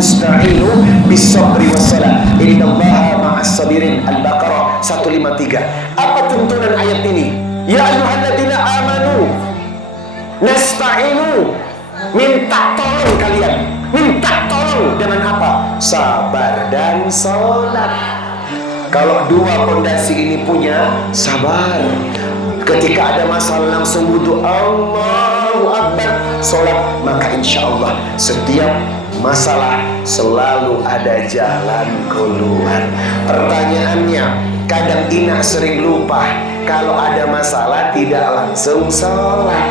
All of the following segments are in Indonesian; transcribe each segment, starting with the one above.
nasta'inu bis-sabri was-salah innallaha ma'as sabirin. Al-Baqarah 153. Apa tuntunan ayat ini? Ya ayyuhalladzina amanu nasta'inu, minta tolong kalian. Minta tolong dengan apa? Sabar dan sholat. Kalau dua pondasi ini punya, sabar. Ketika ada masalah langsung wudhu, Allahu Akbar, sholat. Maka insya Allah setiap masalah selalu ada jalan keluar. Pertanyaannya, kadang Ina sering lupa kalau ada masalah tidak langsung sholat.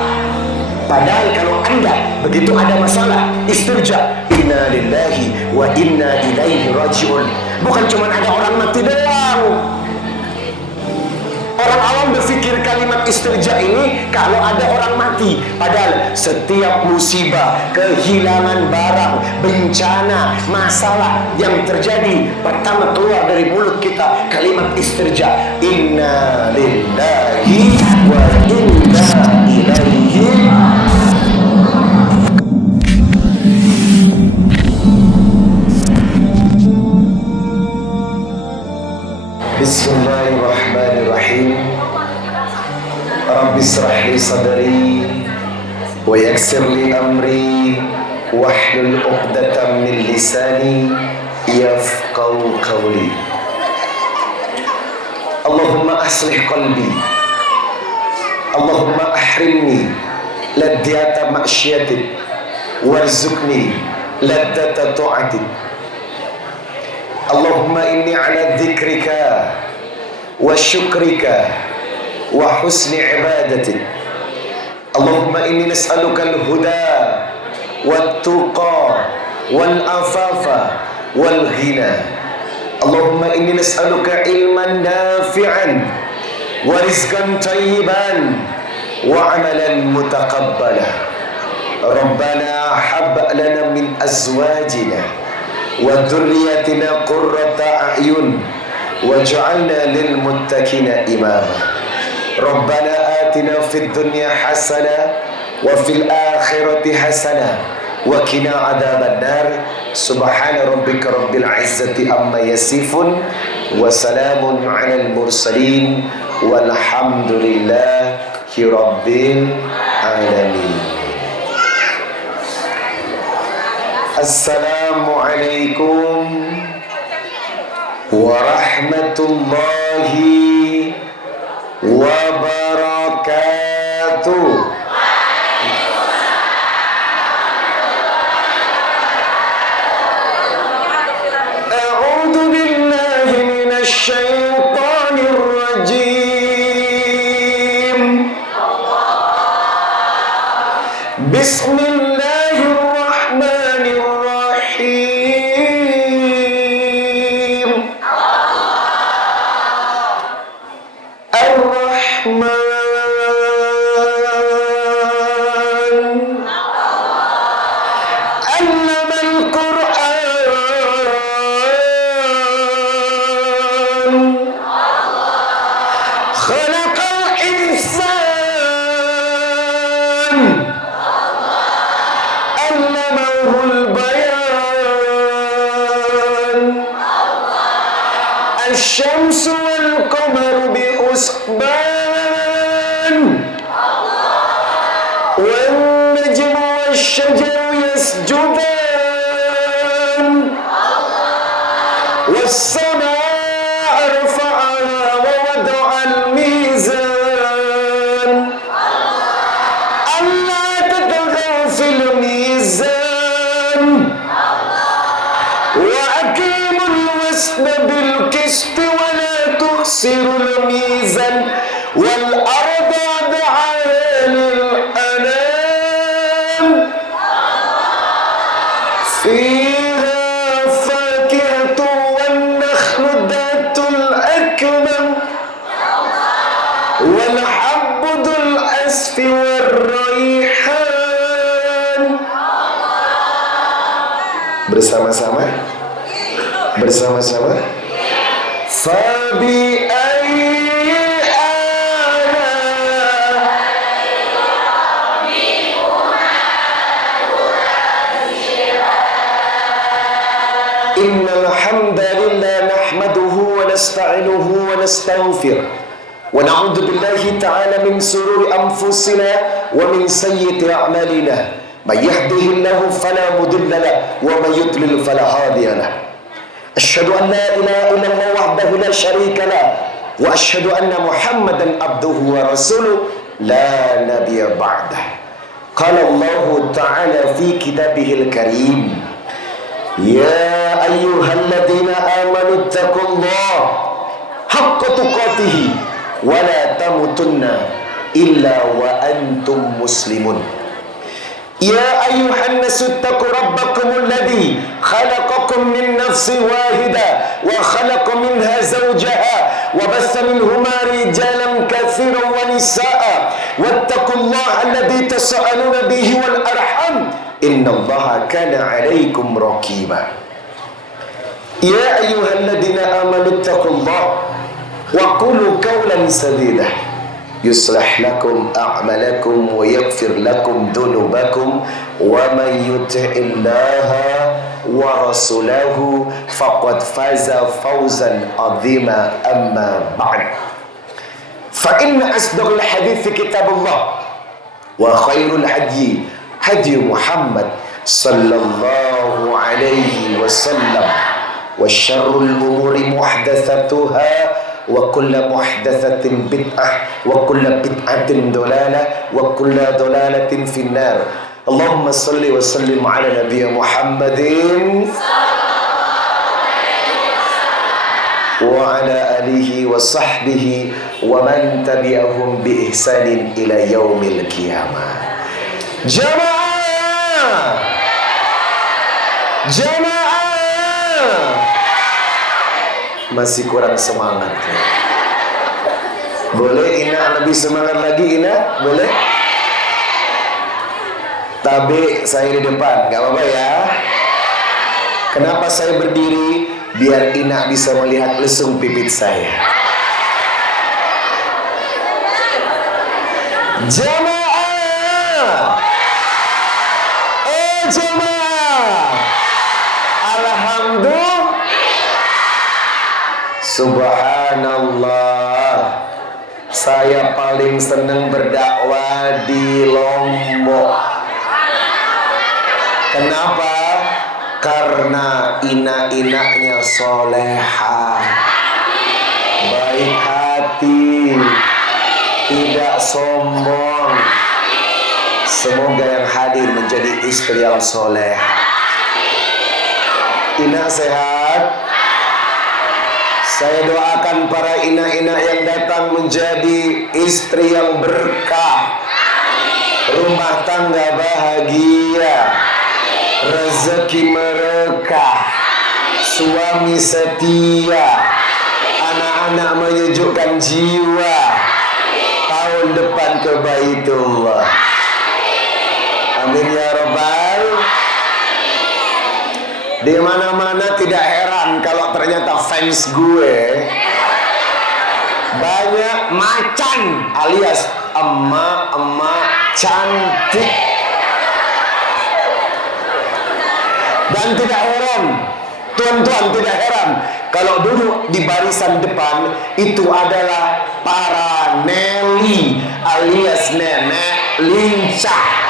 Padahal kalau Anda begitu ada masalah, istirja, inna lillahi wa inna ilaihi raji'un. Bukan cuma ada orang mati doang. Orang awam berpikir kalimat istirja ini kalau ada orang mati. Padahal setiap musibah, kehilangan barang, bencana, masalah yang terjadi, pertama keluar dari mulut kita kalimat istirja, inna lillahi wa inna ilaihi. Bismillahirrahmanirrahim. Rabbi israh li sadri wa yassir li amri wahlul 'uqdatam min lisani yafqahu qawli. Allahumma aslih qalbi, Allahumma ahrimni laddata ma'syiatik warzuqni laddata ta'atik. Allahumma inni ala dzikrika wa syukrika wa husni ibadatik. Allahumma inni nas'aluka al-huda wat tuqa wal afafa wal ghina. Allahumma inni nas'aluka ilman nafi'an wa rizqan tayyiban wa amalan mutaqabbala. Rabbana hab lana min azwajina wa dzurriyyatina qurrata a'yun waj'alna lil muttaqina imama. Rabbana atina fid dunya hasanah wa fil akhirati hasanah wa qina adzaban nar. Subhana rabbika rabbil izzati amma yasifun wa salamun 'alal mursalin walhamdulillahi rabbil alamin. Assalamualaikum warahmatullahi wabarakatuh. A'udzu billahi minasy syaithanir rajim. Bismillahirrahmanirrahim. Ar-Rahman. Allamal Qur'an. Khalaqal insan. Allamahul bayan. Asy-syamsu wal qamaru bi husban. Wan najmu wash-shajaru yasjudan. Was-samaa'a rafa'aha wa wada'al mizan. Alla tatghaw fil mizan. Wa aqimul wasna bil qisti wa la tukhsirul mizan. Wal arda wada'aha lil anam. Fiha fakihatu wan nakhlu datul akmam. Wal habbu dhul asfi war raihan. Bersama-sama? Bersama-sama? Fabi ayyi ala hamdalillah nahmaduhu wa nasta'inuhu wa nastaghfir wa na'udzu billahi ta'ala min sururi anfusina wa min sayyiati a'malina. May yahdihillahu fala mudilla lahu wa may yudlil fala hadiya lahu. Asyhadu an la ilaha illallah wahdahu la syarika lahu wa asyhadu anna Muhammadan abduhu wa rasuluh la nabiyya ba'dah. Qala Allah ta'ala fi kitabihil karim, ya ayyuhalladzina amanu taqullaha haqqa tuqatih wa la tamutunna illa wa antum muslimun. Ya ayyuhan nasu taqu rabbakumul ladzi khalaqakum min nafsin wahidah wa khalaqa minha zawjaha wa bassa minhuma rijalan katsiran wa nisaa wattaqullaha alladzi tasaaluna bihi wal arham innallaha kana 'alaikum raqiba. Ya ayyuhalladzina amanu taqullaha wa qulu qawlan sadida yuslih lakum a'malakum wa yaghfir lakum dhunubakum wa man yuti'illaha wa rasulahu faqad faza fawzan 'azima. Amma ba'd, fa inna asdaqal hadithi kitabullah wa khairul hadyi hadyi Muhammad sallallahu alaihi wasallam wa syarrul umuri muhdatsatuha wa kullu muhdatsatin bid'ah wa kullu bid'atin dhalalah wa kullu dhalalatin finnar. Allahumma salli wa sallim ala nabiyyina Muhammadin wa ala alihi wa sahbihi wa man tabi'ahum bi ihsanin ila yaumil qiyamah. Jamaah, jamaah, masih kurang semangat ya. Boleh Ina lebih semangat lagi Ina? Boleh? Tapi saya di depan, gak apa-apa ya. Kenapa saya berdiri? Biar Ina bisa melihat lesung pipit saya. Jamaah, jamaah, alhamdulillah. Subhanallah, saya paling senang berdakwah di Lombok. Kenapa? Karena ina-inanya soleha, baik hati, tidak sombong. Semoga yang hadir menjadi istri yang soleha. Ina sehat? Saya doakan para ina-ina yang datang menjadi istri yang berkah, rumah tangga bahagia, rezeki berkah, suami setia, anak-anak menyejukkan jiwa, tahun depan ke Baitullah. Amin ya rabbal. Di mana-mana tidak heran kalau ternyata fans gue banyak macan alias emak-emak cantik. Dan tidak heran, tuan-tuan, tidak heran kalau duduk di barisan depan itu adalah para Nelly alias nenek lincah.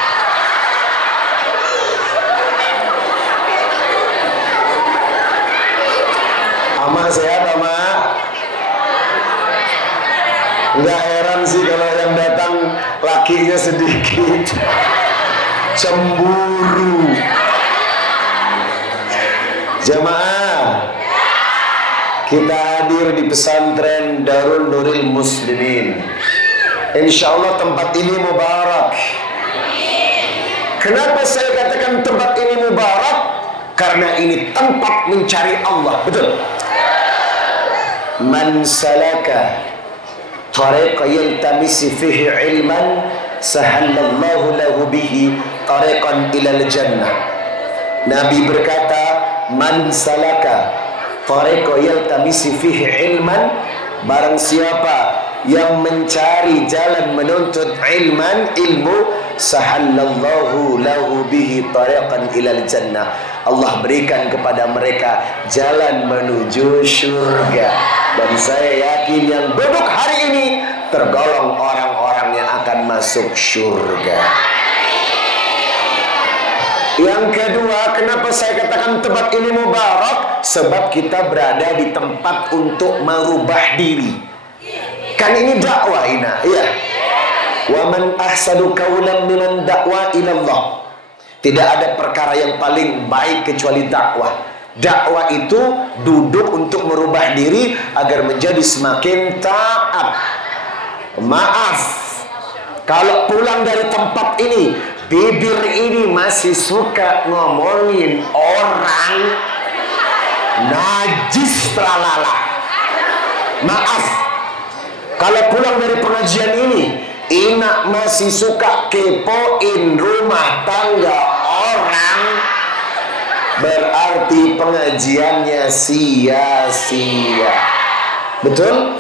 Ama sehat ama? Nggak heran sih kalau yang datang lakinya sedikit cemburu. Jamaah, kita hadir di pesantren Darul Nuril Muslimin. Insya Allah tempat ini mubarak. Kenapa saya katakan tempat ini mubarak? Karena ini tempat mencari Allah. Betul. Man salaka tariqa yaltamisi fihi ilman sahallallahu lahu bihi tariqan ilal jannah. Nabi berkata, man salaka tariqa yaltamisi fihi ilman, barang siapa yang mencari jalan menuntut ilmu, sahallallahu lahu bihi tariqan ilal jannah. Allah berikan kepada mereka jalan menuju surga. Dan saya yakin yang duduk hari ini tergolong orang-orang yang akan masuk surga. Yang kedua, kenapa saya katakan tempat ini mubarak? Sebab kita berada di tempat untuk merubah diri. Kan ini dakwah ina, iya. Wa man ahsanu qawlan mimman da'wa ila Allah. Tidak ada perkara yang paling baik kecuali dakwah. Dakwah itu duduk untuk merubah diri agar menjadi semakin taat. Maaf, kalau pulang dari tempat ini, bibir ini masih suka ngomongin orang najis tralala. Maaf, kalau pulang dari pengajian ini, Ina masih suka kepoin rumah tangga orang, berarti pengajiannya sia-sia. Betul?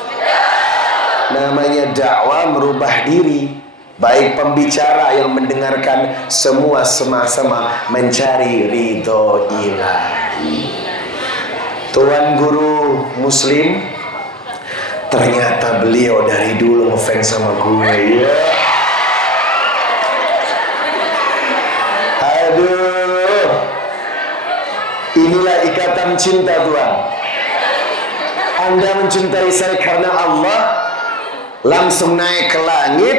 Namanya dakwah merubah diri. Baik pembicara yang mendengarkan, semua sama-sama mencari ridho ilahi. Tuan guru muslim, ternyata beliau dari dulu ngefans sama gue ya. Aduh, inilah ikatan cinta Tuhan. Anda mencintai saya karena Allah, langsung naik ke langit,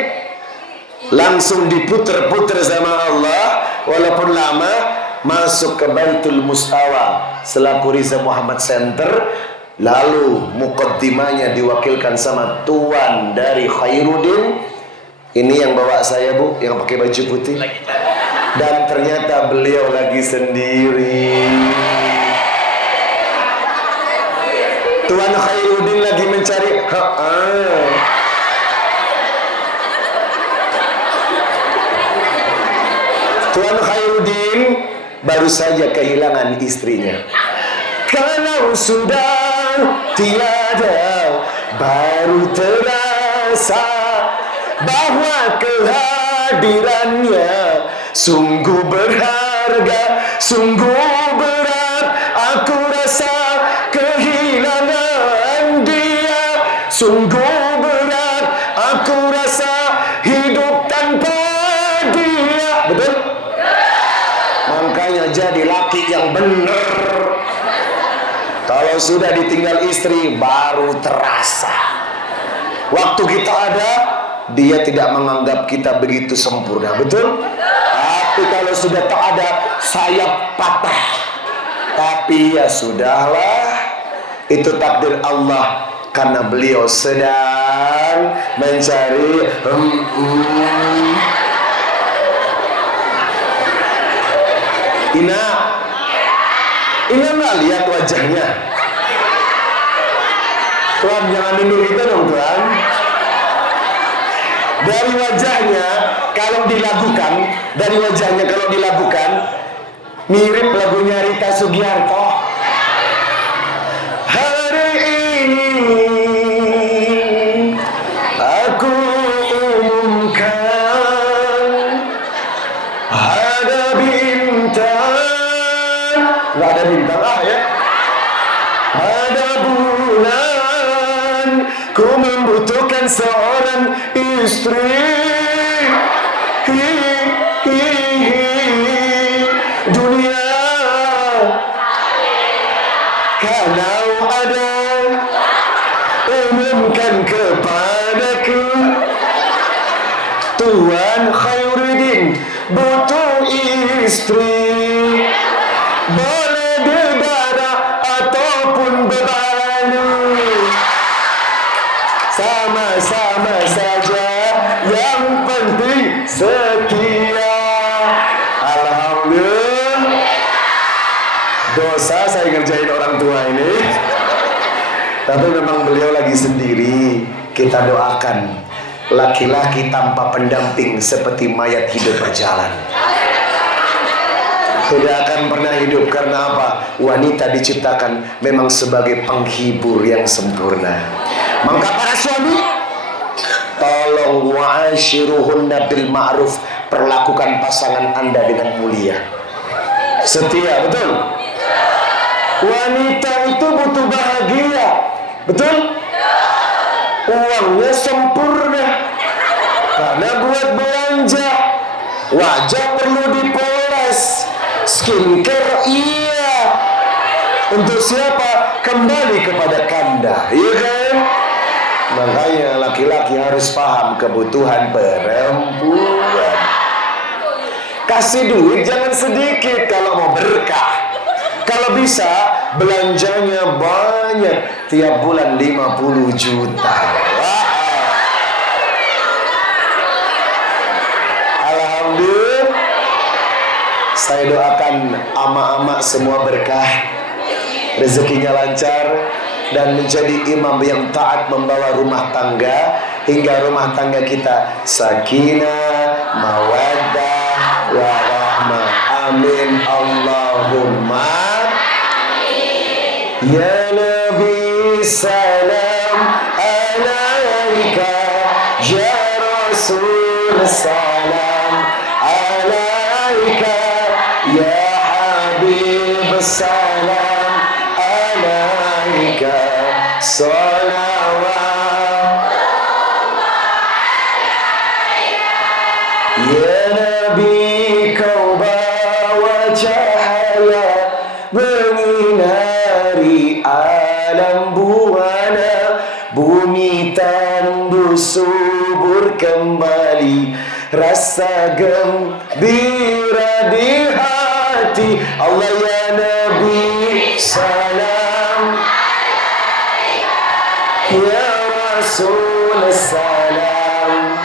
langsung diputer-puter sama Allah, walaupun lama, masuk ke Baitul Mustawa selaku Riza Muhammad Center. Lalu mukaddimahnya diwakilkan sama tuan dari Khairuddin. Ini yang bawa saya bu, yang pakai baju putih. Dan ternyata beliau lagi sendiri. Tuan Khairuddin lagi mencari Tuan Khairuddin baru saja kehilangan istrinya. Kalau sudah tiada, baru terasa bahwa kehadirannya sungguh berharga, sungguh berat. Aku rasa kehilangan dia, sungguh berat. Aku rasa hidup tanpa dia. Betul? Makanya jadi laki yang benar. Kalau sudah ditinggal istri baru terasa. Waktu kita ada, dia tidak menganggap kita begitu sempurna. Betul? Tapi kalau sudah tak ada, sayap patah. Tapi ya sudahlah, itu takdir Allah. Karena beliau sedang mencari Ina nggak lihat wajahnya. Tuhan jangan nunduk kita dong Tuhan. Dari wajahnya kalau dilakukan, mirip lagunya Rita Sugiarto. Hari ini aku umumkan ada bintang. Nggak ada bintang ya. Ada bulan, ku membutuhkan seorang istri. Dunia, kalau ada, umumkan kepadaku. Tuan Khairuddin butuh istri. Boleh berdara ataupun berbanu, sama-sama saja, yang penting setia. Alhamdulillah. Dosa saya ngerjain orang tua ini. Tapi memang beliau lagi sendiri. Kita doakan laki-laki tanpa pendamping seperti mayat hidup berjalan. Tidak akan pernah hidup. Karena apa? Wanita diciptakan memang sebagai penghibur yang sempurna. Maka para suami, tolong tolong wa'ashiruhunna bil ma'ruf, perlakukan pasangan Anda dengan mulia. Setia, betul? Wanita itu butuh bahagia, betul? Uangnya sempurna karena buat belanja. Wajah perlu dipoles, skincare iya. Untuk siapa? Kembali kepada Kanda, iya kan? Makanya laki-laki harus paham kebutuhan perempuan. Kasih duit jangan sedikit kalau mau berkah. Kalau bisa belanjanya banyak, tiap bulan 50 juta. Wah. Alhamdulillah. Saya doakan ama-ama semua berkah, rezekinya lancar, dan menjadi imam yang taat membawa rumah tangga hingga rumah tangga kita sakinah, mawaddah, warahmah. Amin Allahumma. Ya Nabi salam alaika, ya Rasul salam alaika, ya Habib salam alaika, salawat. Ya Nabi kau bawa cahaya menyinari alam buana, bumi tandus subur kembali, rasa gembira di hati. Allah ya Nabi salam, ya Rasul salam,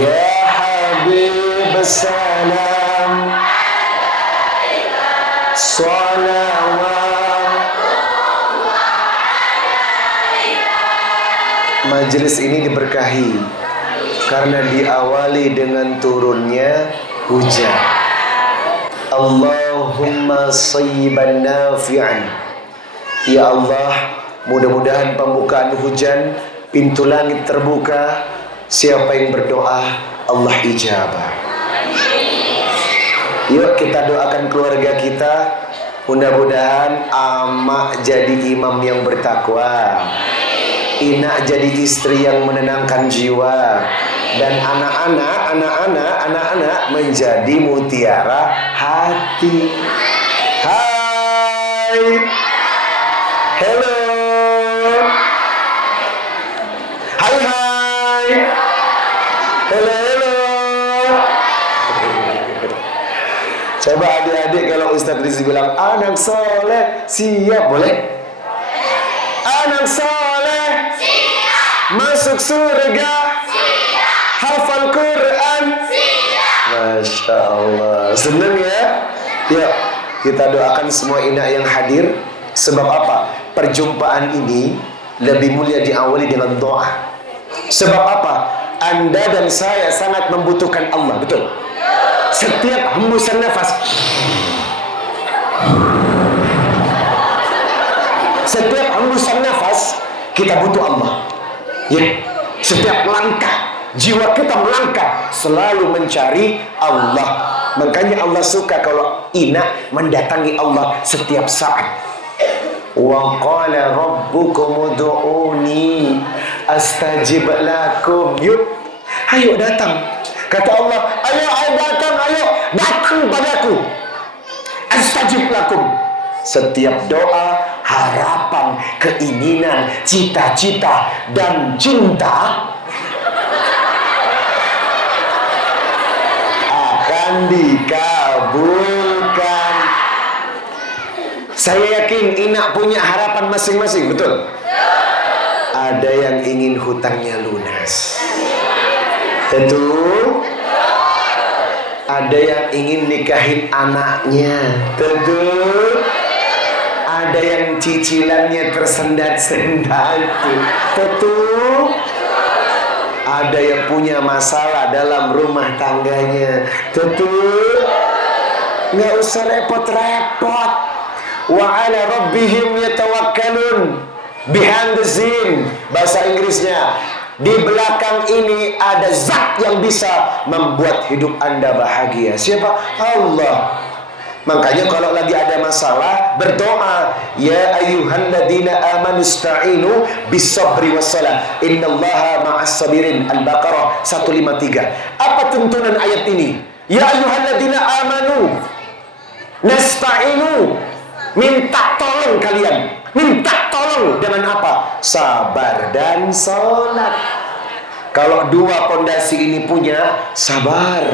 ya Habib salam, salawat. Majelis ini diberkahi karena diawali dengan turunnya hujan. Allahumma sayyiban nafi'an. Ya Allah, mudah-mudahan pembukaan hujan, pintu langit terbuka. Siapa yang berdoa, Allah ijabah. Yuk kita doakan keluarga kita, mudah-mudahan Ama jadi imam yang bertakwa, Ina jadi istri yang menenangkan jiwa, dan anak-anak menjadi mutiara hati. Hai, hello, hai hai, hello hello. Coba adik-adik kalau Ustadz Rizky bilang anak soleh, siap boleh? Anak soleh, siap. Masuk surga, siap. Hafal Quran, siap. Masya Allah, seneng ya? Yuk kita doakan semua inak yang hadir. Sebab apa? Perjumpaan ini lebih mulia diawali dengan doa. Sebab apa? Anda dan saya sangat membutuhkan Allah, betul? Setiap hembusan nafas, setiap hembusan nafas kita butuh Allah. Ya, setiap langkah jiwa kita melangkah selalu mencari Allah. Makanya Allah suka kalau Ina mendatangi Allah setiap saat. Wa qala rabbukum ud'uni astajib lakum. Yuk, ayo datang. Kata Allah, ayo datang padaku. Astajib lakum. Setiap doa, harapan, keinginan, cita-cita, dan cinta akan dikabulkan. Saya yakin Ina punya harapan masing-masing, betul? Ada yang ingin hutangnya lunas, tentu. Ada yang ingin nikahin anaknya, tentu. Ada yang cicilannya tersendat-sendat, tentu. Ada yang punya masalah dalam rumah tangganya, tentu. Nggak usah repot-repot. Wa ala rabbihim yatawakkalun. Behind the scene, bahasa Inggrisnya, Di belakang ini ada zat yang bisa membuat hidup Anda bahagia. Siapa? Allah. Makanya kalau lagi ada masalah, berdoa, ya ayyuhalladzina amanu ista'inu bis-sabri was-salah innallaha ma'as sabirin. Al-Baqarah 153. Apa tuntunan ayat ini? Ya ayyuhalladzina amanu nasta'inu, minta tolong kalian. Minta tolong dengan apa? Sabar dan salat. Kalau dua pondasi ini punya, sabar.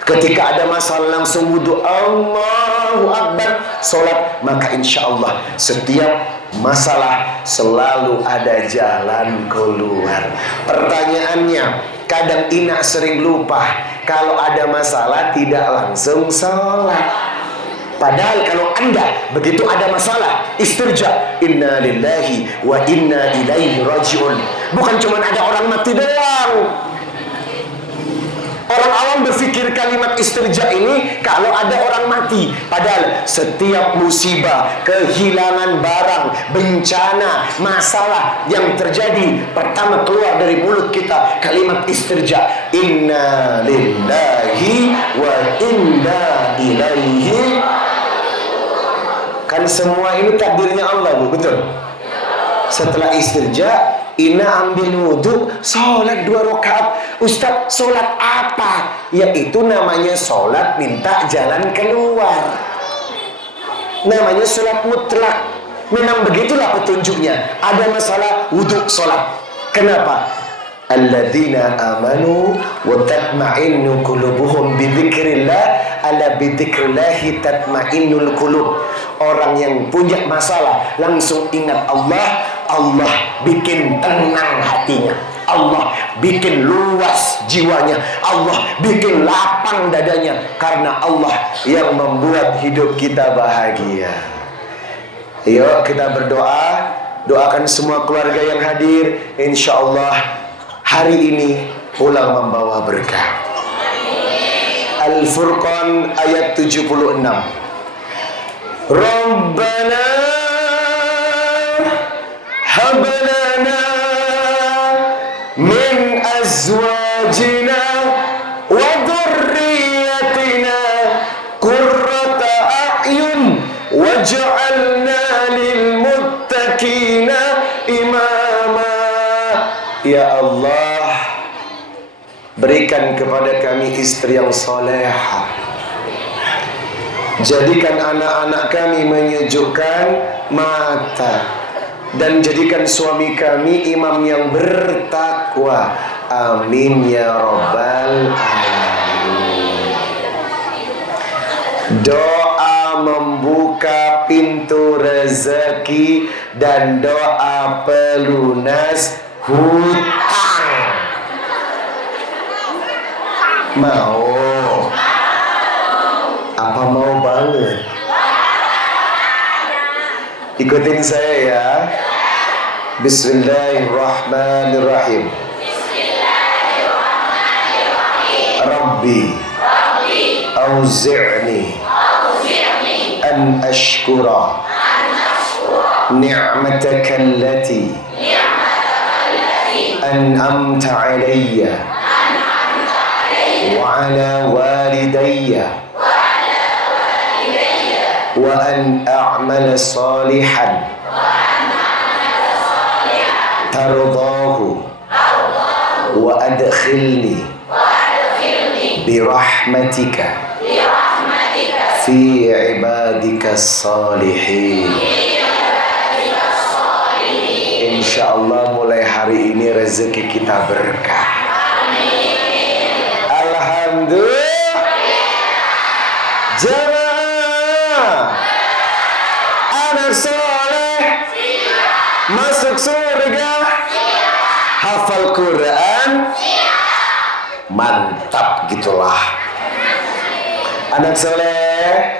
Ketika ada masalah langsung wudhu, Allahu Akbar, solat, maka insya Allah setiap masalah selalu ada jalan keluar. Pertanyaannya, kadang Ina sering lupa kalau ada masalah tidak langsung sholat. Padahal kalau Anda begitu ada masalah, istirja, inna lillahi wa inna ilaihi raji'un. Bukan cuma ada orang mati doang. Orang awam berpikir kalimat istirja ini kalau ada orang mati. Padahal setiap musibah, kehilangan barang, bencana, masalah yang terjadi, pertama keluar dari mulut kita kalimat istirja. Inna lillahi wa inna ilaihi. Kan semua ini takdirnya Allah, Bu, betul? Setelah istirja, Ina ambil wudhu, sholat 2 rakaat. Ustaz, sholat apa? Yaitu namanya sholat minta jalan keluar. Namanya sholat mutlak. Memang begitulah petunjuknya. Ada masalah, wudhu, sholat. Kenapa? Alladzina amanu wa tatma'innu qulubuhum bidzikrillah, ala bidzikrillahi tatma'innul qulub. Orang yang punya masalah langsung ingat Allah, Allah bikin tenang hatinya, Allah bikin luas jiwanya, Allah bikin lapang dadanya, karena Allah yang membuat hidup kita bahagia. Yuk kita berdoa, doakan semua keluarga yang hadir, insya Allah hari ini pulang membawa berkah. Al-Furqan ayat 76. Rabbana hab lana min azwajina wa dhurriyyatina qurrata a'yun waj'alna lil muttaqina imama. Ya Allah, berikan kepada kami istri yang salehah. Jadikan anak-anak kami menyejukkan mata, dan jadikan suami kami imam yang bertakwa. Amin ya rabbal alamin. Doa membuka pintu rezeki dan doa pelunas hutang. Mau? Apa mau banget? Ikutin saya ya. Bismillahirrahmanirrahim. Rabbi auzi'ni an ashkura ni'mataka allati an'amta alayya wa ala walidayya wa an a'mala salihan tardahu wa adkhilni birahmatika fi ibadika salihin. Insyaallah mulai hari ini rezeki kita berkah. Alhamdulillah. Jamaah, anak soleh masuk surga, hafal Quran, mantap gitulah. Anak soleh,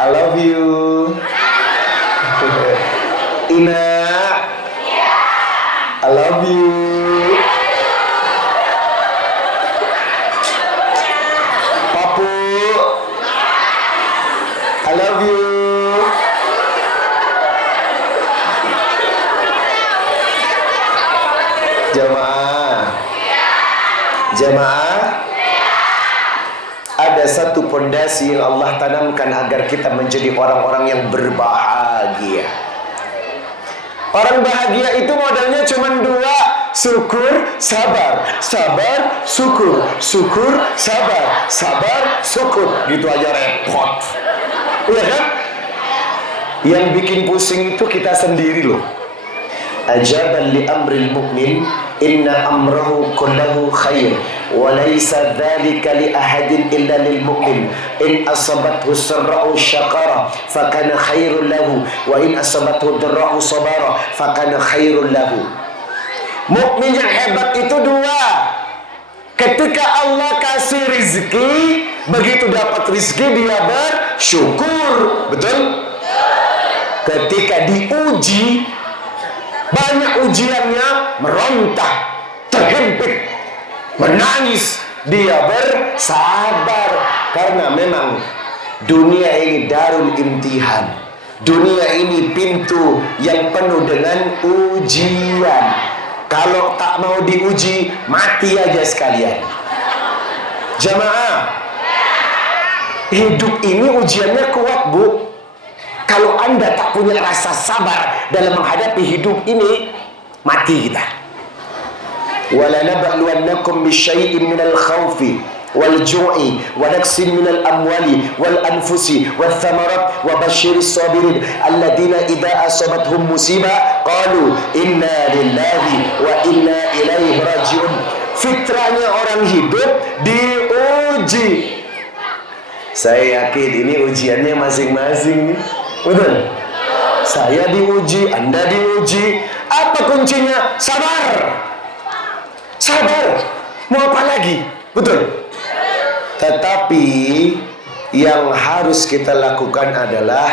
I love you. Ina, I love you. Papu, I love you. Jamaah, ada satu pondasi yang Allah tanamkan agar kita menjadi orang-orang yang berbahagia. Orang bahagia itu modalnya cuma dua: syukur, sabar, sabar, syukur, syukur, sabar, sabar, syukur. Gitu aja repot. Iya kan? Yang bikin pusing itu kita sendiri loh. Ajaban li amril mu'min inna amrahu kullahu khair wa laysa dhalika li ahadin illa lil mu'min in asabathu sarra'u syakara fakana khairul lahu wa in asabathu dharra'u sabara fakana khairul lahu. Mukmin yang hebat itu dua: ketika Allah kasih rizki, begitu dapat rizki dia bersyukur. Betul? Ketika diuji, banyak ujiannya, merontak, terhimpit, menangis, dia bersabar. Karena memang dunia ini darul imtihan. Dunia ini pintu yang penuh dengan ujian. Kalau tak mau diuji, mati aja sekalian. Jamaah, hidup ini ujiannya kuat, Bu. Kalau Anda tak punya rasa sabar dalam menghadapi hidup ini, mati kita. Wala nabluwannakum bisyai'in minal khawfi wal ju'i wa naqsin minal amwali wal anfusi wath thamarat wa basyiris sabirin alladziina idza asabathum musibah qalu inna lillahi wa inna ilaihi raji'un. Fitrahnya orang hidup diuji. Saya yakin ini ujiannya masing-masing nih. Betul? Saya diuji, Anda diuji. Apa kuncinya? Sabar. Sabar. Mau apa lagi? Betul? Tetapi yang harus kita lakukan adalah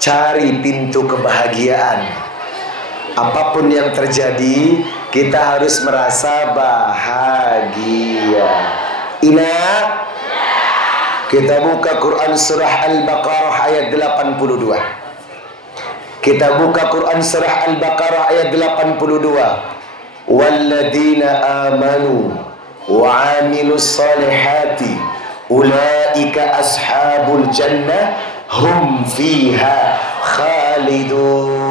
cari pintu kebahagiaan. Apapun yang terjadi, kita harus merasa bahagia. Ingat, kita buka Quran surah Al-Baqarah ayat 82. Kita buka Quran surah Al-Baqarah ayat 82. Walladzina amanu wa 'amilus salihati ulaika ashabul jannah hum fiha khalidun.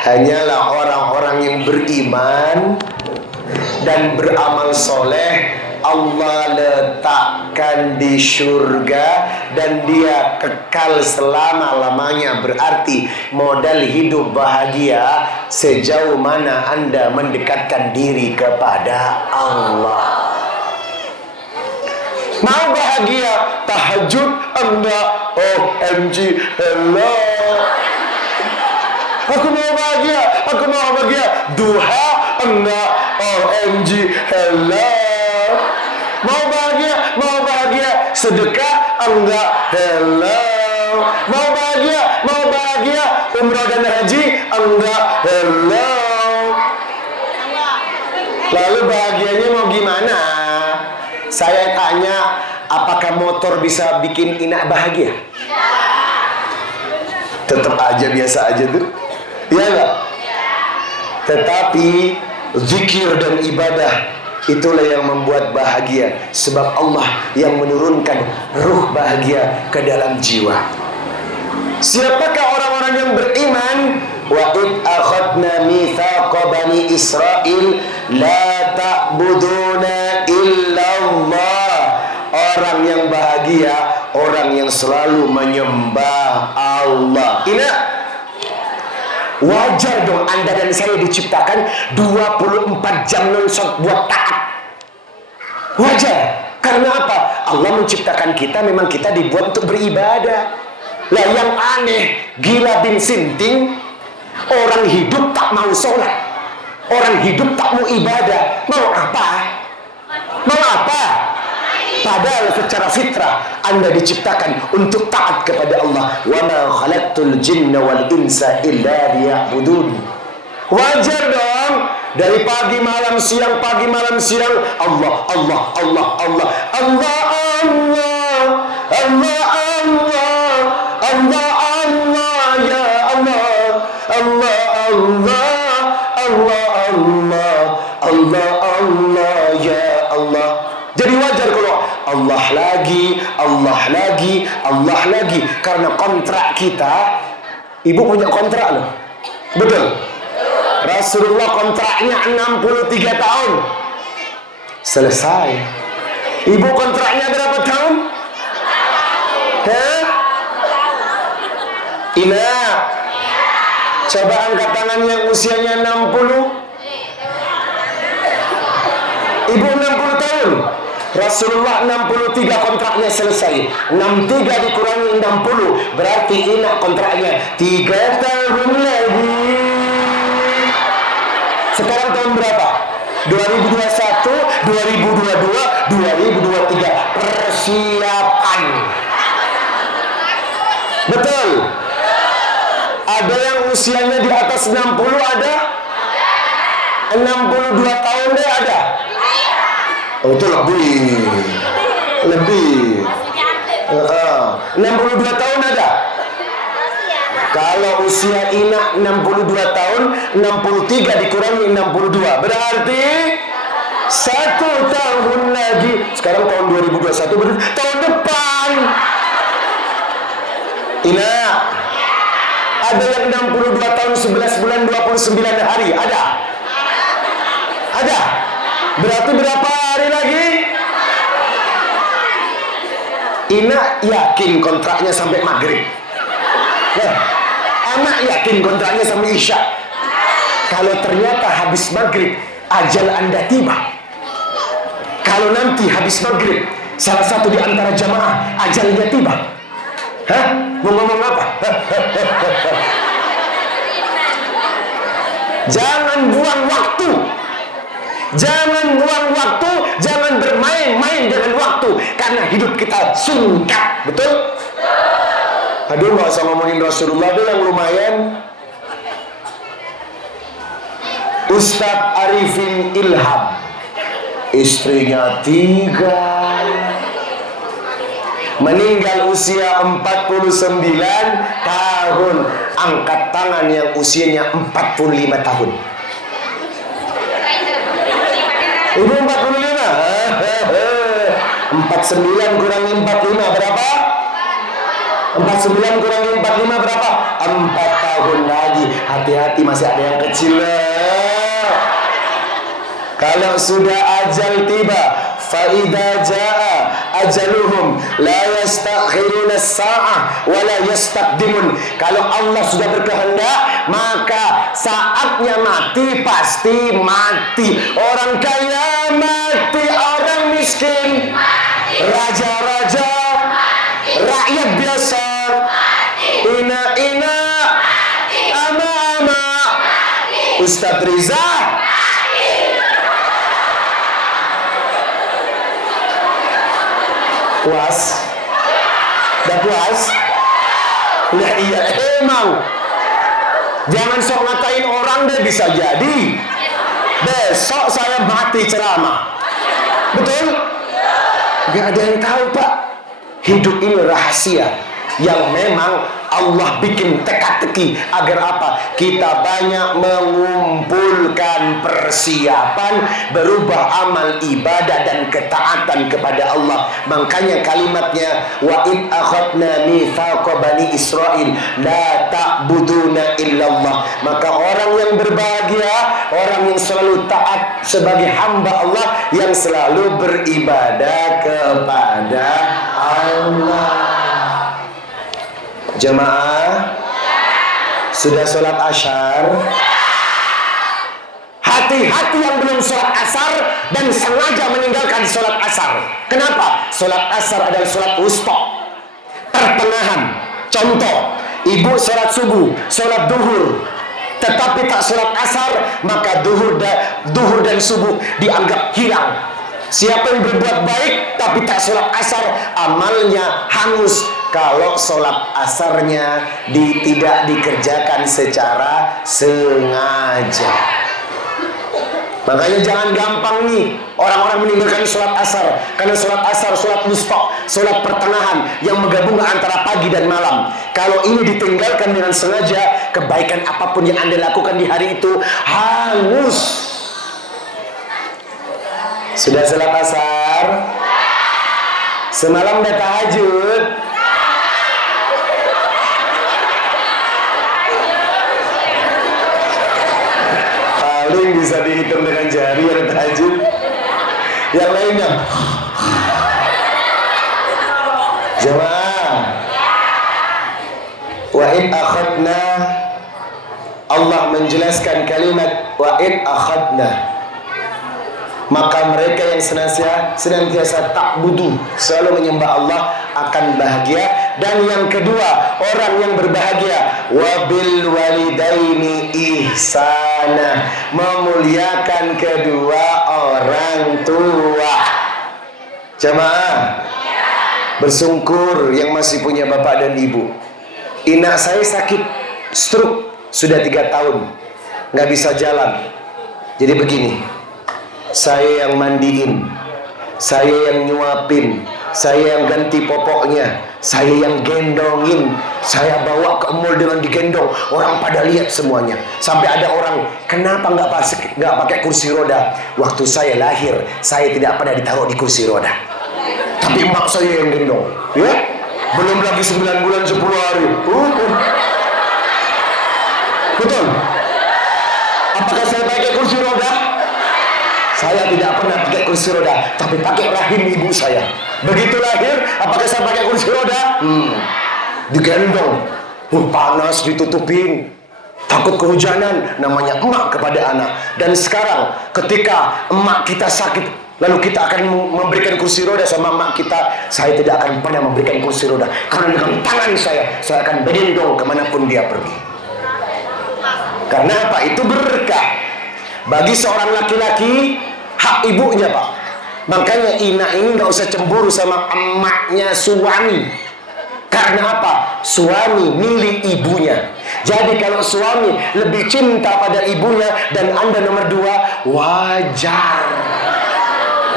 Hanyalah orang-orang yang beriman dan beramal soleh Allah letakkan di surga dan dia kekal selama-lamanya. Berarti modal hidup bahagia sejauh mana Anda mendekatkan diri kepada Allah. Mau bahagia, tahajud enggak? OMG, hello. Aku mau bahagia, aku mau bahagia. Duha enggak? OMG, hello. Mau bahagia, sedekah enggak? Hello. Mau bahagia, umrah dan haji enggak? Hello. Lalu bahagianya mau gimana? Saya tanya, apakah motor bisa bikin Ina bahagia? Tetap aja biasa aja tuh. Iya enggak? Tetapi zikir dan ibadah itulah yang membuat bahagia. Sebab Allah yang menurunkan ruh bahagia ke dalam jiwa. Siapakah orang-orang yang beriman? Wa id akhadna mitsaqa bani Israil la ta'buduna illallah. Orang yang bahagia, orang yang selalu menyembah Allah. Ingat, wajar dong Anda dan saya diciptakan 24 jam non-stop buat taat. Wajar. Karena apa? Allah menciptakan kita, memang kita dibuat untuk beribadah. Lah yang aneh, gila bin sinting, orang hidup tak mau sholat, orang hidup tak mau ibadah. Mau apa? Mau apa? Padahal secara fitrah Anda diciptakan untuk taat kepada Allah. Wa ma khalaqtul jinna wal insa illa liya'budun. Wajar dong. Dari pagi malam siang, pagi malam siang, Allah, Allah, Allah, Allah, Allah, Allah, Allah, Allah, Allah, Allah, ya Allah, Allah, Allah, Allah, Allah, Allah, Allah. Jadi wajar kalau Allah lagi, Allah lagi, Allah lagi. Karena kontrak kita, ibu punya kontrak loh. Betul? Rasulullah kontraknya 63 tahun. Selesai. Ibu kontraknya berapa tahun? Hah? Ina, coba angkat tangan yang usianya 60. Ibu 60 tahun. Rasulullah 63 kontraknya selesai. 63 dikurangi 60 berarti Ina kontraknya 3 tahun lagi. Sekarang tahun berapa? 2021, 2022, 2023. Persiapan. Betul? Ada yang usianya di atas 60 ada? 62 tahun deh ada? Oh, itu lebih 62 tahun ada. Kalau usia Ina 62 tahun, 63 dikurangi 62 berarti 1 tahun lagi. Sekarang tahun 2021 berarti tahun depan. Ina, ada yang 62 tahun 11 bulan 29 hari ada? Ada? Berarti berapa hari lagi? Ina yakin kontraknya sampai maghrib. Nah, anak yakin kontraknya sampai isya. Kalau ternyata habis maghrib ajal Anda tiba. Kalau nanti habis maghrib salah satu di antara jamaah ajalnya tiba. Hah? Mau ngomong apa? Jangan buang waktu. Jangan buang waktu, jangan bermain-main dengan waktu. Karena hidup kita singkat, betul? Aduh, gak usah ngomongin Rasulullah deh yang lumayan. Ustadz Arifin Ilham, istrinya 3, meninggal usia 49 tahun. Angkat tangan yang usianya 45 tahun. Ibu 45. 49 kurangi 45 berapa? 49 kurangi 45 berapa? 4 tahun lagi. Hati-hati masih ada yang kecil. Kalau sudah ajal tiba, faida jaa ajaluhum la yastakhiruna as-sa'ah wa la yastaqdimun. Kalau Allah sudah berkehendak, maka saatnya mati pasti mati. Orang kaya mati, orang miskin mati, raja-raja mati, rakyat biasa mati, ina-ina mati, ama-ama mati, Ustadz Riza puas? Udah puas? Ya iya emang. Jangan sok ngatain orang deh, bisa jadi besok saya mati ceramah. Betul? Gak ada yang tahu Pak. Hidup ini rahasia yang memang Allah bikin teka-teki agar apa? Kita banyak mengumpulkan persiapan berubah amal ibadah dan ketaatan kepada Allah. Makanya kalimatnya wa id akhadna mitsaqa bani Israil la ta'buduna illallah. Maka orang yang berbahagia, orang yang selalu taat sebagai hamba Allah, yang selalu beribadah kepada Allah. Jemaah, sudah sholat asyar? Hati-hati yang belum sholat asar dan sengaja meninggalkan sholat asar. Kenapa? Sholat asar adalah sholat wusta, pertengahan. Contoh, ibu sholat subuh, sholat duhur, tetapi tak sholat asar, maka duhur dan subuh dianggap hilang. Siapa yang berbuat baik tapi tak sholat asar, amalnya hangus. Kalau sholat asarnya tidak dikerjakan secara sengaja. Makanya jangan gampang nih orang-orang meninggalkan sholat asar. Karena sholat asar, sholat wusta, sholat pertengahan yang menggabung antara pagi dan malam. Kalau ini ditinggalkan dengan sengaja, kebaikan apapun yang Anda lakukan di hari itu hangus. Sudah sholat asar? sabar? Semalam udah tahajud? Paling bisa dihitung dengan jari yang tahajud. Yang lainnya jemaah. Wa id akhadna, Allah menjelaskan kalimat wa id akhadna. Maka mereka yang senantiasa ta'budu, selalu menyembah Allah, akan bahagia. Dan yang kedua, orang yang berbahagia, wabil walidaini ihsana, memuliakan kedua orang tua. Jemaah, bersungkur yang masih punya bapak dan ibu. Inak saya sakit stroke sudah 3 tahun, nggak bisa jalan. Jadi begini, saya yang mandiin, saya yang nyuapin, saya yang ganti popoknya, saya yang gendongin, saya bawa ke mall dengan digendong. Orang pada lihat semuanya. Sampai ada orang, kenapa nggak pakai kursi roda? Waktu saya lahir, saya tidak pernah ditaruh di kursi roda. Tapi emak saya yang gendong, ya. Belum lagi 9 bulan 10 hari. Betul? Apakah saya pakai kursi roda? Saya tidak pernah pakai kursi roda, tapi pakai rahim ibu saya. Begitu lahir, apakah saya pakai kursi roda? Digendong. Panas, ditutupin. Takut kehujanan, namanya emak kepada anak. Dan sekarang, ketika emak kita sakit, lalu kita akan memberikan kursi roda sama emak kita, saya tidak akan pernah memberikan kursi roda. Karena dengan tangan saya akan bergendong kemanapun dia pergi. Karena apa? Itu berkah. Bagi seorang laki-laki, hak ibunya, Pak. Makanya Ina ini nggak usah cemburu sama emaknya suami. Karena apa? Suami milik ibunya. Jadi kalau suami lebih cinta pada ibunya dan Anda nomor 2, wajar.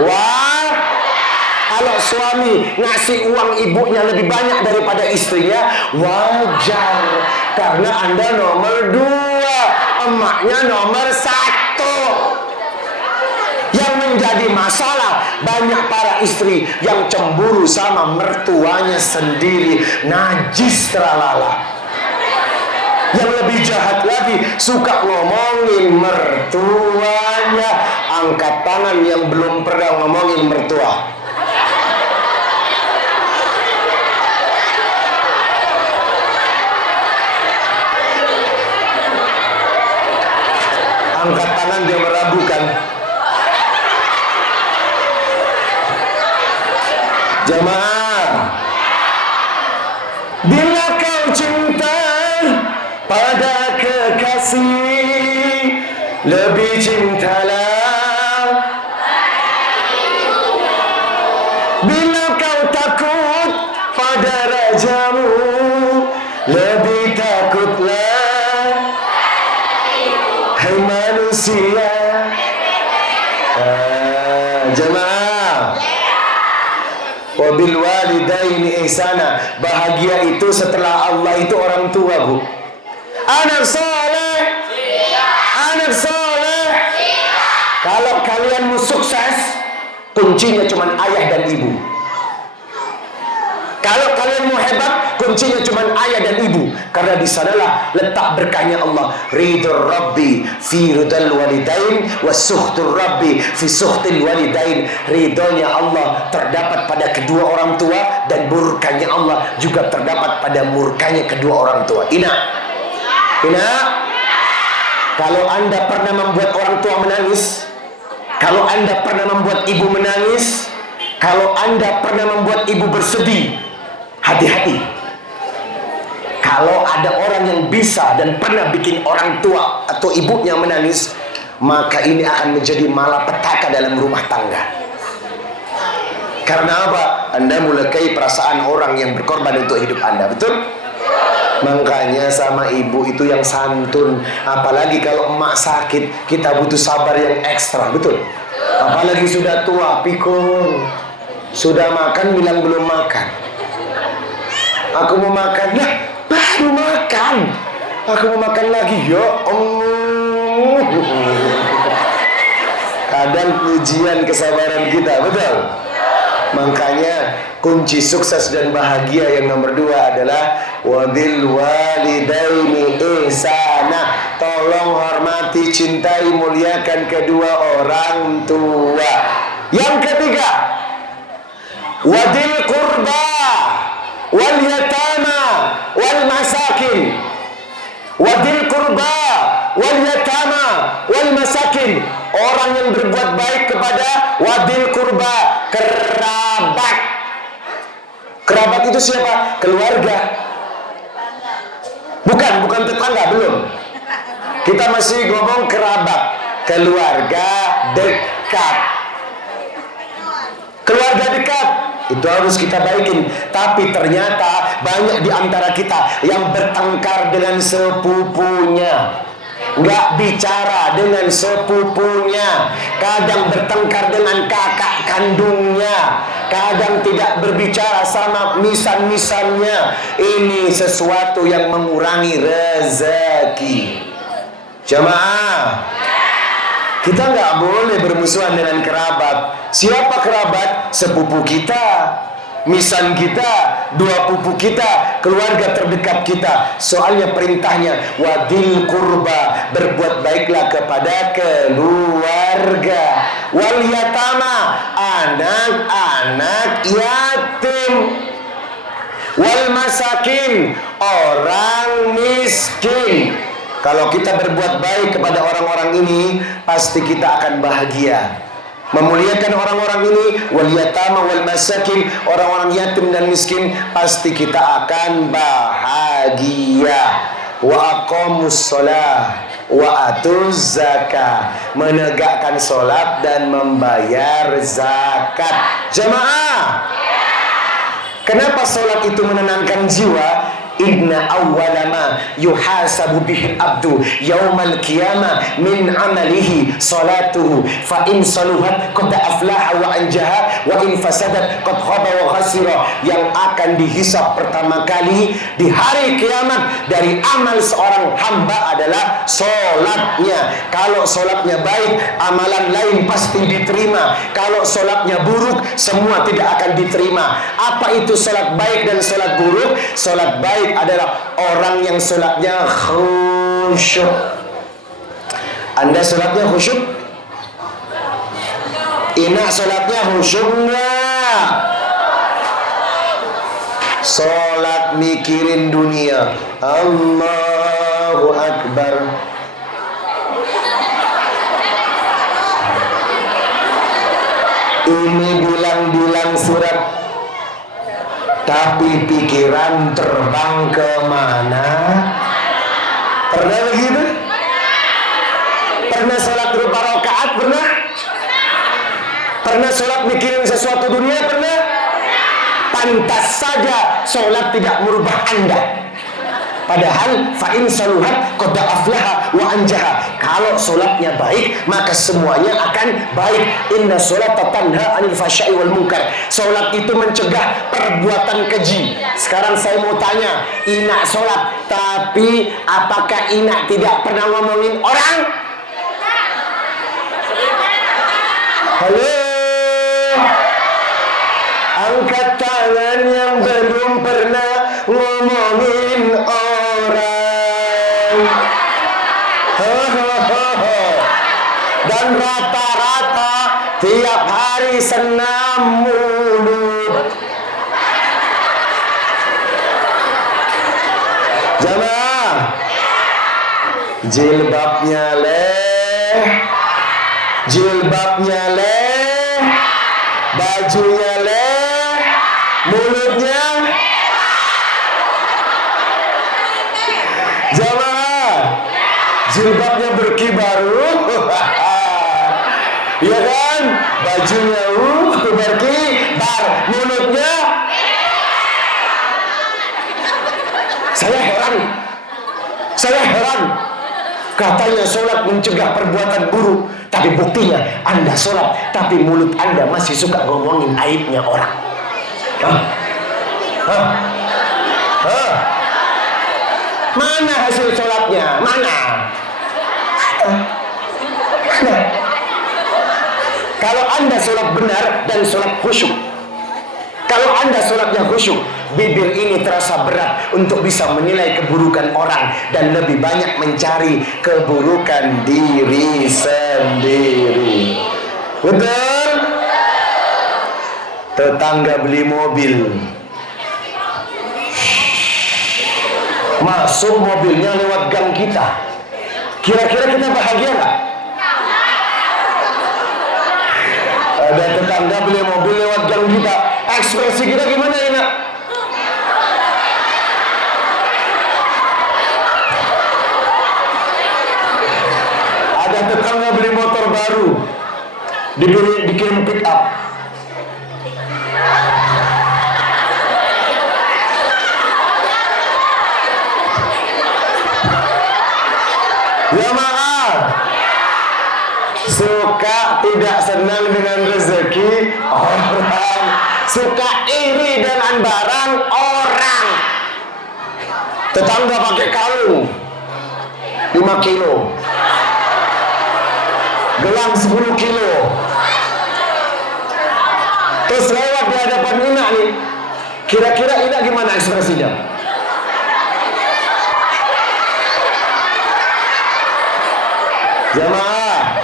Wah, kalau suami ngasih uang ibunya lebih banyak daripada istrinya, wajar. Karena Anda nomor 2, emaknya nomor 1. Yang menjadi masalah, banyak para istri yang cemburu sama mertuanya sendiri, najis teralala. Yang lebih jahat lagi, suka ngomongin mertuanya. Angkat tangan yang belum pernah ngomongin mertua. Angkat tangan, dia meragukan. Jemaah, bila kau cinta pada kekasih, lebih cintalah. Bila kau takut pada rajamu, lebih takutlah. Hai manusia. Jemaah, wabil walidaini ihsana. Bahagia itu setelah Allah itu orang tua, Bu. Anak soleh, anak soleh. Kalau kalian mau sukses, kuncinya cuma ayah dan ibu. Kalau kalian mau hebat, kuncinya cuma ayah dan ibu. Karena di sanalah letak berkahnya Allah. Ridho Rabbi fi ridal walidain, wa suhtur Rabbi fi suhtil walidain. Ridhonya Allah terdapat pada kedua orang tua, dan murkanya Allah juga terdapat pada murkanya kedua orang tua. Ina, kalau Anda pernah membuat orang tua menangis, kalau Anda pernah membuat ibu menangis, kalau Anda pernah membuat ibu bersedih, hati-hati. Kalau ada orang yang bisa dan pernah bikin orang tua atau ibunya menangis, maka ini akan menjadi malapetaka dalam rumah tangga. Karena apa? Anda melukai perasaan orang yang berkorban untuk hidup Anda, betul? Makanya sama ibu itu yang santun. Apalagi kalau emak sakit, kita butuh sabar yang ekstra, betul? Apalagi sudah tua, pikun. Sudah makan, bilang belum makan. Aku mau makan, lah baru makan. Aku mau makan lagi, ya Allah. Kadang ujian kesabaran kita, betul? Makanya kunci sukses dan bahagia yang nomor 2 adalah wabil walidaini ihsana. Tolong hormati, cintai, muliakan kedua orang tua. Yang ketiga, wadil qurba wal yatama wal masakin. Wadil qurba wal yatama wal masakin. Orang yang berbuat baik kepada wadil qurba, kerabat. Kerabat itu siapa? Keluarga. Bukan tetangga, belum. Kita masih ngomong kerabat, keluarga dekat. Keluarga dekat itu harus kita baikin. Tapi ternyata banyak di antara kita yang bertengkar dengan sepupunya, nggak bicara dengan sepupunya, kadang bertengkar dengan kakak kandungnya, kadang tidak berbicara sama misan-misannya. Ini sesuatu yang mengurangi rezeki. Jamaah, kita nggak boleh bermusuhan dengan kerabat. Siapa kerabat? Sepupu kita, misan kita, dua pupu kita, keluarga terdekat kita. Soalnya perintahnya wadil kurba, berbuat baiklah kepada keluarga. Wal yatama, anak-anak yatim. Wal masakin, orang miskin. Kalau kita berbuat baik kepada orang-orang ini, pasti kita akan bahagia. Memuliakan orang-orang ini, wal yatama wal masakin, orang-orang yatim dan miskin, pasti kita akan bahagia. Wa aqamus shalah wa atuz zakah, menegakkan sholat dan membayar zakat. Jamaah, kenapa sholat itu menenangkan jiwa? Inna awwalama yuhasabu bihil abdu yaumal qiyamah min amalihi salatuhu fa in saluhat qad aflaha wa anjaha wa in fasadat qad khaba wa khasira. Yang akan dihisab pertama kali di hari kiamat dari amal seorang hamba adalah solatnya. Kalau solatnya baik, amalan lain pasti diterima. Kalau solatnya buruk, semua tidak akan diterima. Apa itu solat baik dan solat buruk? Solat baik adalah orang yang solatnya khusyuk. Anda solatnya khusyuk? Ina solatnya khusyuk enggak? Solat mikirin dunia. Allahu Akbar. Ini bilang-bilang surat, tapi pikiran terbang kemana? Pernah begitu? Pernah sholat berupa rakaat? Pernah? Pernah sholat mikirin sesuatu dunia? Pernah? Pantas saja sholat tidak merubah Anda. Padahal fa'in saluhat qad aflaha wa anjaha. Kalau solatnya baik, maka semuanya akan baik. Inna sholata tanha 'anil fahsya'i wal munkar. Solat itu mencegah perbuatan keji. Sekarang saya mau tanya, Ina solat, tapi apakah Ina tidak pernah ngomongin orang? Halo? Angkat tangan yang belum pernah ngomongin orang. Dan rata-rata tiap hari senam mulut. Jamaah, jilbabnya leh, jilbabnya leh, bajunya leh, mulutnya. Jamaah, jilbabnya berkibar, ya kan? Bajunya berkibar, mulutnya. Saya heran. Katanya sholat mencegah perbuatan buruk, tapi buktinya Anda sholat, tapi mulut Anda masih suka ngomongin aibnya orang. Mana hasil sholatnya? Mana? Kalau Anda sholat benar dan sholat khusyuk, Kalau Anda sholatnya khusyuk, bibir ini terasa berat untuk bisa menilai keburukan orang dan lebih banyak mencari keburukan diri sendiri. Betul? Tetangga beli mobil, masuk mobilnya lewat gang kita, kira-kira kita bahagia nggak? Ada tetangga beli mobil lewat gang kita, ekspresi kita gimana ya nak? Ada tetangga beli motor baru, dikirim pick up, jamaah suka tidak senang dengan rezeki orang, suka iri dengan barang orang. Tetangga pakai kalung 5 kilo, gelang 10 kilo, terus lewat di hadapan Ina nih, kira-kira Ina gimana ekspresinya? Jamaah,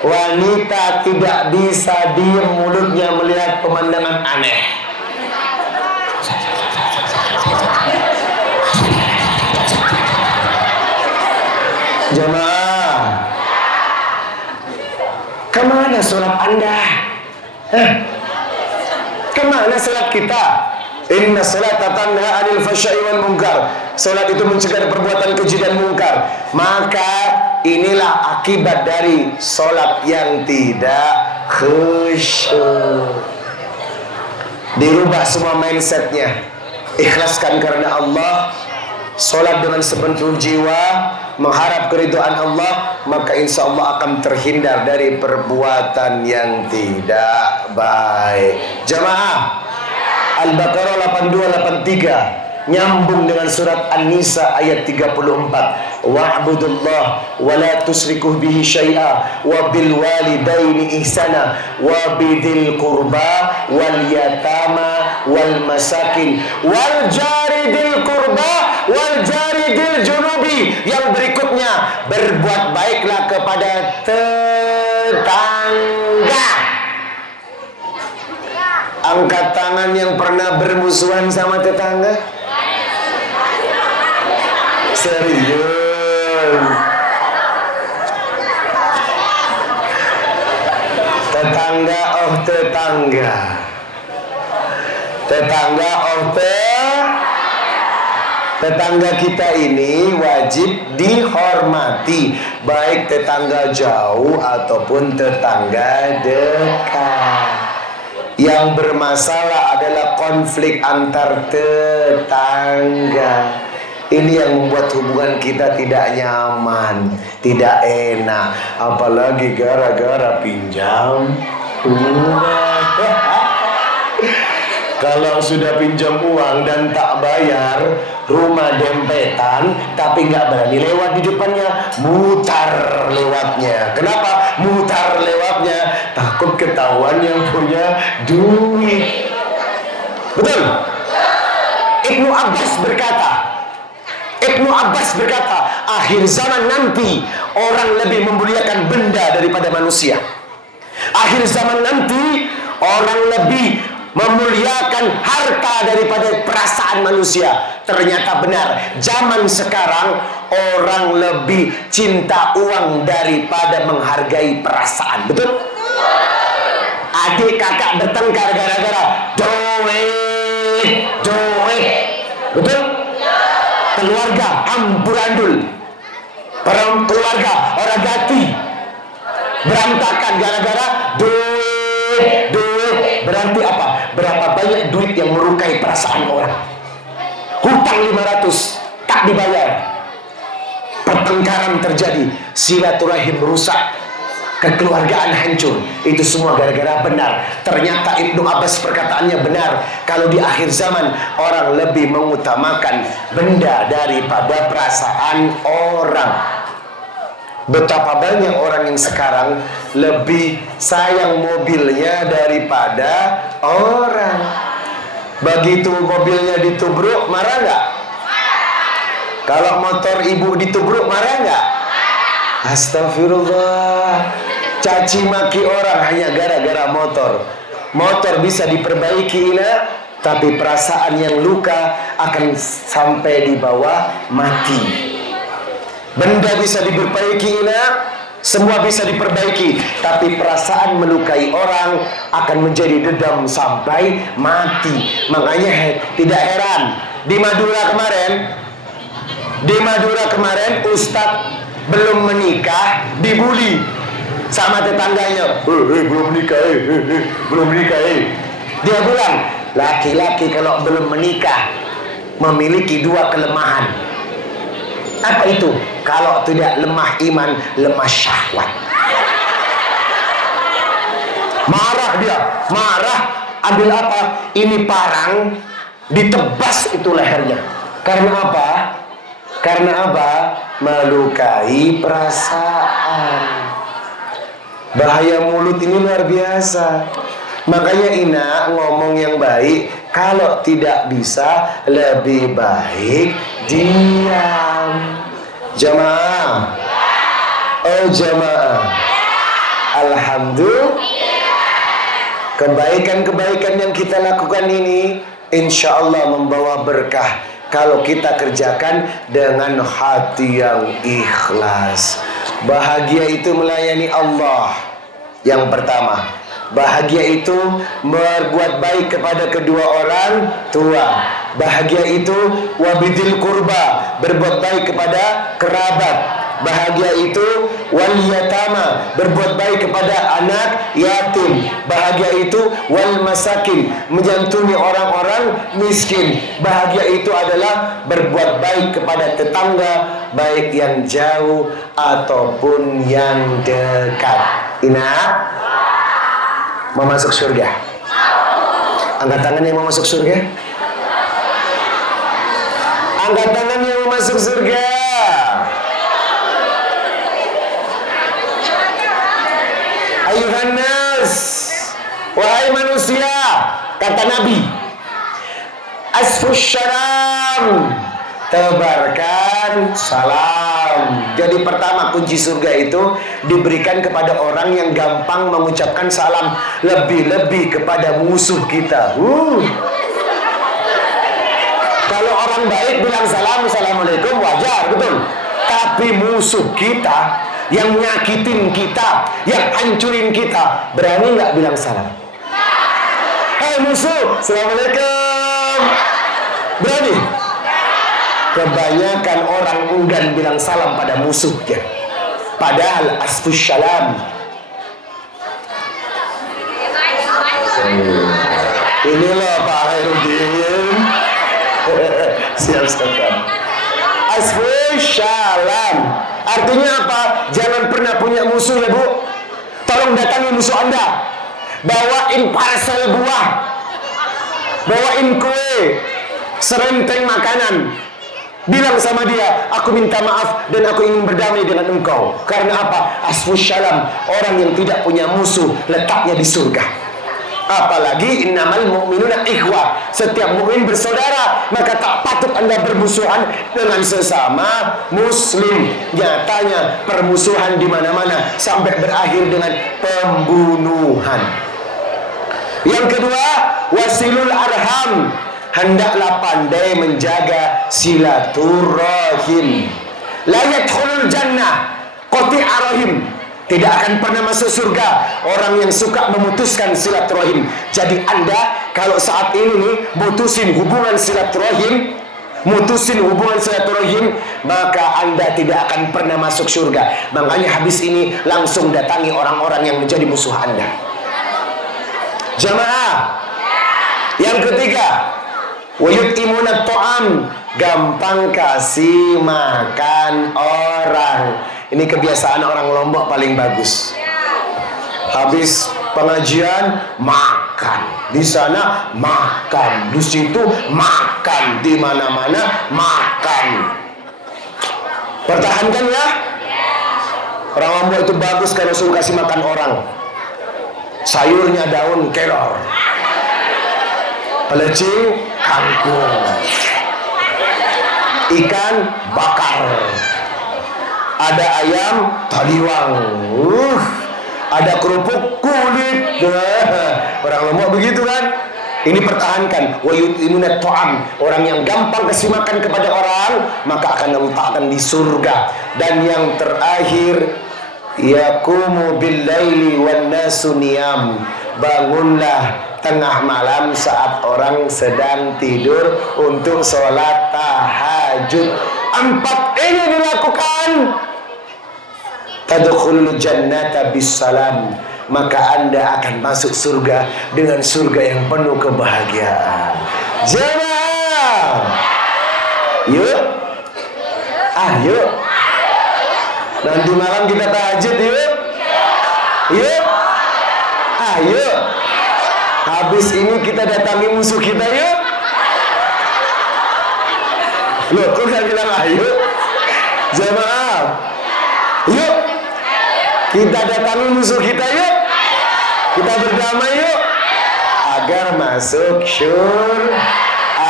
wanita tidak bisa diem mulutnya melihat pemandangan aneh. Jamaah, kemana sholat Anda? Kemana sholat kita? Inna sholata tanha 'anil fahsya'i wal munkar. Sholat itu mencegah perbuatan keji dan mungkar. Maka inilah akibat dari sholat yang tidak khusyuk. Dirubah semua mindsetnya. Ikhlaskan karena Allah. Sholat dengan sepenuh jiwa, mengharap keridhaan Allah, maka insya Allah akan terhindar dari perbuatan yang tidak baik. Jamaah, Al-Baqarah 82-83 nyambung dengan surat An-Nisa ayat 34. Wa'budullah wa la tusriku bihi syai'a wa bil walidaini ihsana wa bidil qurba wal yatama wal masakin wal jari dil qurba wal jari dil junubi. Yang berikutnya, berbuat baiklah kepada tetangga. Angkat tangan yang pernah bermusuhan sama tetangga. Serius. Tetangga oh tetangga. Tetangga oh tetangga kita ini wajib dihormati, baik tetangga jauh ataupun tetangga dekat. Yang bermasalah adalah konflik antar tetangga. Ini yang membuat hubungan kita tidak nyaman, tidak enak. Apalagi gara-gara pinjam uang. Kalau sudah pinjam uang dan tak bayar, rumah dempetan, tapi nggak berani lewat di depannya, mutar lewatnya. Kenapa mutar lewatnya? Takut ketahuan yang punya duit. Betul? Ibnu Abbas berkata, akhir zaman nanti orang lebih memuliakan benda daripada manusia. Akhir zaman nanti orang lebih memuliakan harta daripada perasaan manusia. Ternyata benar, zaman sekarang orang lebih cinta uang daripada menghargai perasaan. Betul? Adik kakak bertengkar gara-gara duit. Betul? Keluarga amburadul, keluarga orang gati berantakan gara-gara duit. Berarti apa? Berapa banyak duit yang melukai perasaan orang. Hutang 500 tak dibayar, pertengkaran terjadi, silaturahim rusak, kekeluargaan hancur. Itu semua gara-gara benar. Ternyata Ibnu Abbas perkataannya benar. Kalau di akhir zaman orang lebih mengutamakan benda daripada perasaan orang. Betapa banyak orang yang sekarang lebih sayang mobilnya daripada orang. Begitu mobilnya ditubruk, marah nggak? Kalau motor ibu ditubruk, marah nggak? Astagfirullah. Caci maki orang hanya gara-gara motor. Motor bisa diperbaiki, tapi perasaan yang luka akan sampai di bawah mati. Benda bisa diperbaiki, semua bisa diperbaiki, tapi perasaan melukai orang akan menjadi dendam sampai mati. Makanya tidak heran di Madura kemarin Ustadz belum menikah dibully sama tetangganya. Belum menikah. Dia bilang, laki-laki kalau belum menikah memiliki dua kelemahan. Apa itu? Kalau tidak lemah iman, lemah syahwat. Marah dia, ambil apa? Ini parang, ditebas itu lehernya. Karena apa? Melukai perasaan. Bahaya mulut ini luar biasa. Makanya Ina ngomong yang baik. Kalau tidak bisa, lebih baik diam. Jamaah. Oh jamaah. Alhamdulillah. Kebaikan-kebaikan yang kita lakukan ini insya Allah membawa berkah kalau kita kerjakan dengan hati yang ikhlas. Bahagia itu melayani Allah. Yang pertama, bahagia itu berbuat baik kepada kedua orang tua. Bahagia itu wabidil kurba, berbuat baik kepada kerabat. Bahagia itu wal yatama, berbuat baik kepada anak yatim. Bahagia itu wal masakin, menyantuni orang-orang miskin. Bahagia itu adalah berbuat baik kepada tetangga, baik yang jauh ataupun yang dekat. Ina mau masuk surga? Angkat tangan yang mau masuk surga. Angkat tangan yang mau masuk surga. Ayuhan nas, wahai manusia, kata Nabi, asfus syalam, tebarkan salam. Jadi pertama kunci surga itu diberikan kepada orang yang gampang mengucapkan salam, lebih-lebih kepada musuh kita. Kalau orang baik bilang salam, assalamualaikum, wajar, betul. Tapi musuh kita yang nyakitin kita, yang hancurin kita, berani nggak bilang salam? Hei musuh, assalamualaikum. Berani? Kebanyakan orang enggan bilang salam pada musuhnya. Padahal asfus syalam. Inilah Pak Hairudin. Siap sekali. Asfus syalam. Artinya apa? Jangan pernah punya musuh ya Bu. Tolong datangi musuh Anda. Bawain parcel buah, bawain kue, serenteng makanan. Bilang sama dia, aku minta maaf dan aku ingin berdamai dengan engkau. Karena apa? Asfus syalam, orang yang tidak punya musuh letaknya di surga. Apalagi innamal mu'minuna ikhwah, setiap mukmin bersaudara, maka tak patut Anda bermusuhan dengan sesama muslim. Nyatanya permusuhan di mana-mana sampai berakhir dengan pembunuhan. Yang kedua, wasilul arham, hendaklah pandai menjaga silaturahim. La yadkhulul jannah qati'ar rahim, tidak akan pernah masuk surga orang yang suka memutuskan silaturahim. Jadi Anda kalau saat ini nih mutusin hubungan silaturahim, maka Anda tidak akan pernah masuk surga. Makanya habis ini langsung datangi orang-orang yang menjadi musuh Anda. Jamaah. Yang ketiga, wayutimuna ta'am, gampang kasih makan orang. Ini kebiasaan orang Lombok paling bagus. Habis pengajian makan, di sana makan, di situ makan, di mana-mana makan. Pertahankan ya. Orang Lombok itu bagus kalau suruh kasih makan orang. Sayurnya daun kelor, pelecing kangkung, ikan bakar, ada ayam taliwang, ada kerupuk kulit. Orang Lombok begitu kan. Ini pertahankan. Wa yut'imuna ta'am. Orang yang gampang kasih makan kepada orang, maka akan letakkan di surga. Dan yang terakhir, yaqumu bil-laili wan nasu niyam. Bangunlah tengah malam saat orang sedang tidur untuk sholat tahajud. 4 ini dilakukan, tadkhulul jannata bisalam, maka Anda akan masuk surga dengan surga yang penuh kebahagiaan. Jemaah, yuk, yuk. Nanti malam kita tahajud yuk, yuk, yuk. Habis ini kita datangi musuh kita yuk. Loh, kok gak bilang ayo? Jemaah, yuk. Kita datangi musuh kita yuk. Kita berdamai yuk. Agar masuk syurga.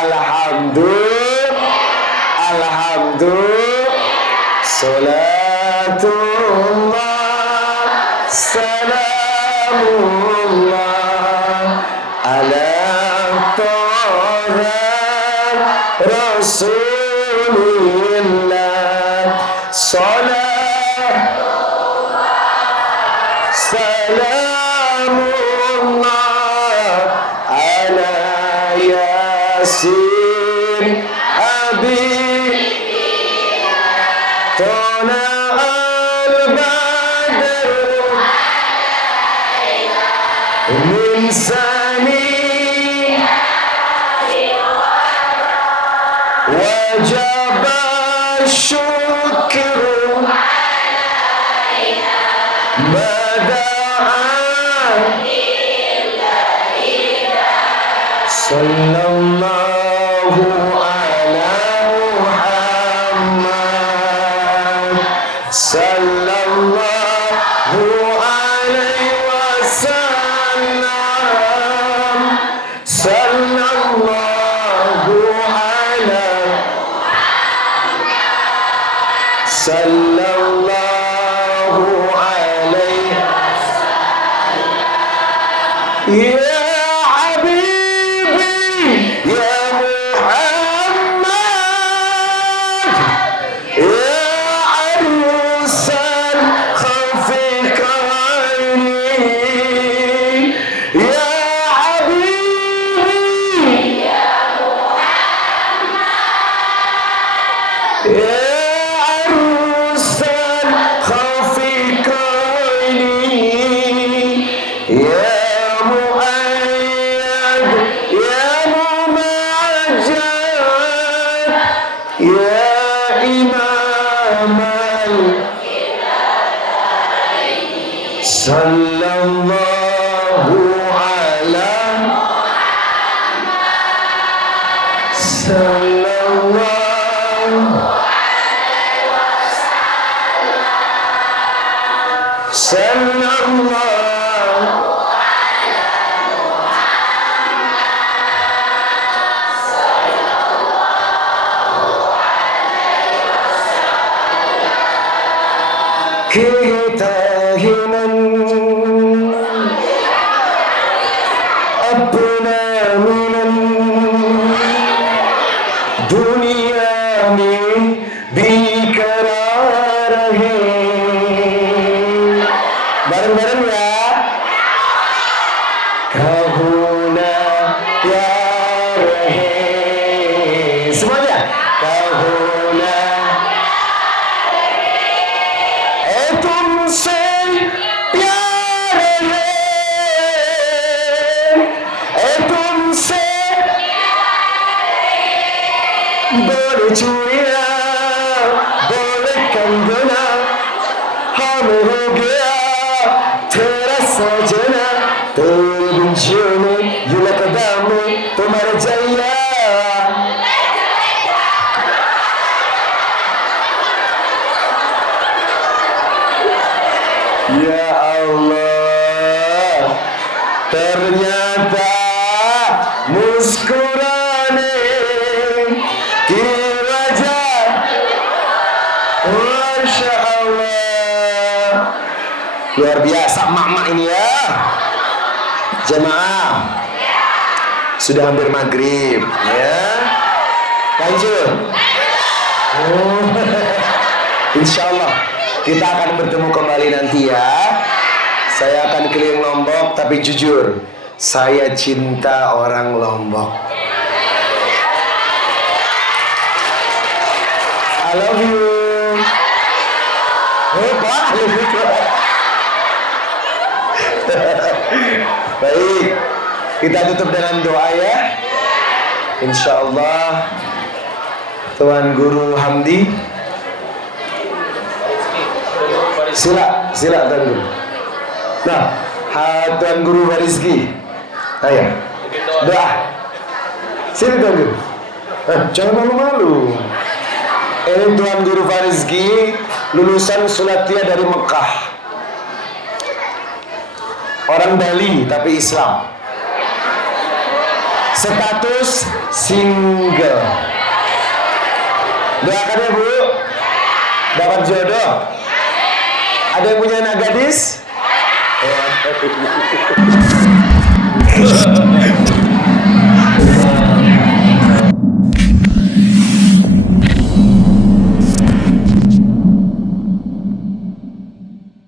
Alhamdulillah. Salatullah, salamullah ala Taha Rasulillah. Salamullah ala Yasin Habibina Tona al-Badr min sani wajib syukru sallallahu ala Muhammad sallallahu alaihi wasallam sallallahu ala sallallahu alaihi wasallam. Sallallahu ala Muhammad sallallahu alaihi wasallam sallallahu ala Muhammad sallallahu alaihi wasallam. Kita himan अपना मिलन दुनिया में बेकरार है. Bareng-bareng ya. Kau na प्यार है. Semuanya. Kau na तुमसे प्यार है. तुमसे बोले चूड़िया बोले कंगना हम हो गया तेरा सजना तेरे बिन जीने यूं लगता मैं तुम्हारे जैया. Ternyata muskurane wajah, Masya Allah. Luar biasa mama ini ya. Jemaah, sudah hampir maghrib ya. Lanjut. Insya Allah kita akan bertemu kembali nanti ya. Saya akan keliling Lombok, tapi jujur, saya cinta orang Lombok. I love you. Baik, kita tutup dengan doa ya. Insya Allah Tuan Guru Hamdi, sila Tuan Guru. Nah, Tuan Guru Farizki, ayo doa. Sini Tuan Guru. Jangan malu-malu. Ini Tuan Guru Farizki, lulusan Sulatia dari Mekah. Orang Bali tapi Islam. Status single. Doakan ya Bu, dapat jodoh. Ada yang punya anak gadis?